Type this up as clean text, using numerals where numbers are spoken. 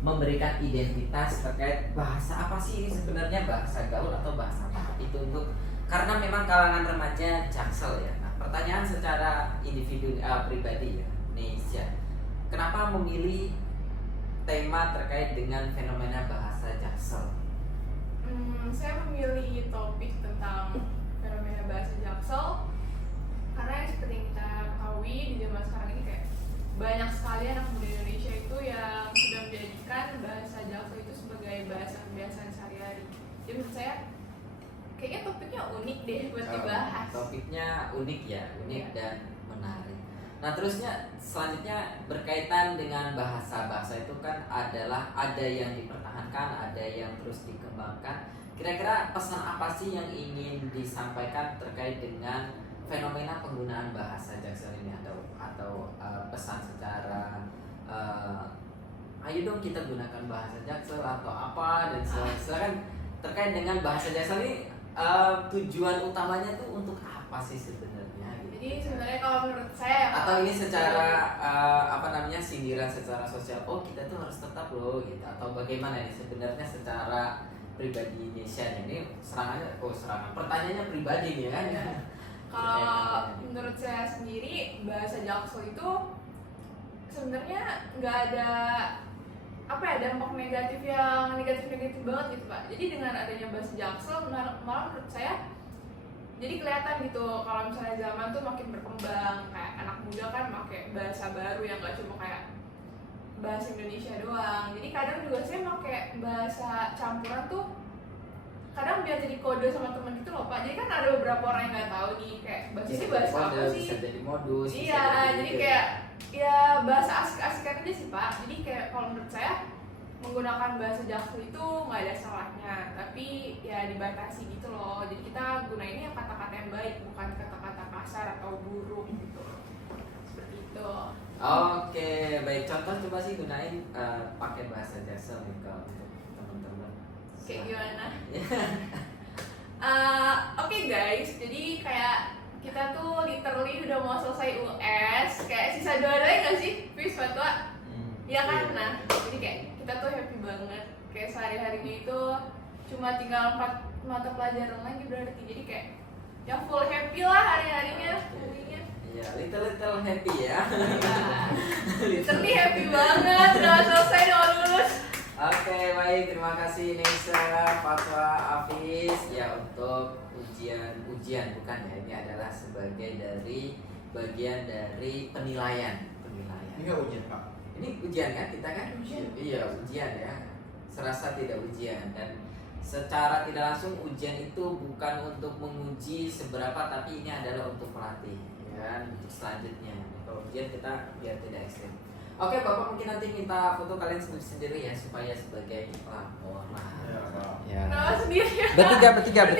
memberikan identitas terkait bahasa apa sih ini sebenarnya, bahasa gaul atau bahasa apa itu, untuk karena memang kalangan remaja Jaksel ya. Nah, pertanyaan secara individu pribadi ya, Nesya, kenapa memilih tema terkait dengan fenomena bahasa Jaksel? Saya memilih topik tentang fenomena bahasa Jaksel karena seperti yang kita ketahui di zaman sekarang ini kayak banyak sekali anak muda Indonesia itu yang sudah menjadikan bahasa Jaksel itu sebagai bahasa kebiasaan sehari-hari. Jadi menurut saya kayaknya topiknya unik deh buat dibahas. Topiknya unik ya, unik dan menarik. Nah, terusnya selanjutnya berkaitan dengan bahasa itu kan adalah ada yang dipertahankan, ada yang terus dikembangkan. Kira-kira pesan apa sih yang ingin disampaikan terkait dengan fenomena penggunaan bahasa Jaksel ini, atau pesan secara ayo dong kita gunakan bahasa Jaksel atau apa dan silakan terkait dengan bahasa Jaksel ini, tujuan utamanya tuh untuk apa sih sebenarnya? Jadi sebenarnya kalau menurut saya atau ini secara sindiran secara sosial, oh kita tuh harus tetap loh gitu, atau bagaimana ini sebenarnya secara pribadi Nesya ini serangan pertanyaannya pribadi nih kan? Kalau menurut saya sendiri bahasa Jaksel itu sebenarnya nggak ada dampak negatif yang negatif banget gitu Pak. Jadi dengan adanya bahasa Jaksel malah menurut saya jadi kelihatan gitu kalau misalnya zaman tuh makin berkembang, kayak anak muda kan pakai bahasa baru yang nggak cuma kayak bahasa Indonesia doang. Jadi kadang juga saya pakai bahasa campuran tuh kadang biar jadi kode sama temen gitu loh Pak. Jadi kan ada beberapa orang yang nggak tahu nih kayak bahasa apa sih? Bisa jadi modus. Iya, jadi kayak ya bahasa asik-asikan aja sih Pak. Jadi kayak kalau menurut saya menggunakan bahasa Jaksel itu nggak ada salahnya, tapi ya dibatasi gitu loh. Jadi kita gunainnya kata-kata yang baik, bukan kata-kata kasar atau buruk gitu. Seperti itu. Oke, baik, contoh coba sih gunain pakai bahasa Jaksel nih kalau untuk teman-teman. Kayak gimana? Oke guys, jadi kayak kita tuh literally udah mau selesai US, kayak sisa 2 hari nggak sih? Please fatwa. Iya kan? Nah, jadi kayak kita tuh happy banget. Kayak sehari-harinya itu cuma tinggal 4 mata pelajaran lagi berarti. Jadi kayak ya full happy lah hari-harinya. Iya, little happy ya. Literally happy banget, udah selesai, udah lulus. Oke, baik, terima kasih Nesya, Fatwa, Hafiz ya untuk ujian bukan ya, ini adalah sebagai dari bagian dari penilaian. Ini nggak ujian Pak? Ini ujian kan kita kan? Ujian. Iya, ujian ya. Serasa tidak ujian, dan secara tidak langsung ujian itu bukan untuk menguji seberapa, tapi ini adalah untuk melatih ya kan, untuk selanjutnya. Kalau ujian kita biar tidak ekstrim. Oke, Bapak mungkin nanti minta foto kalian sendiri ya supaya sebagai pelapor lah. Ya, Pak. Ya. Kenapa sendiri? Bertiga.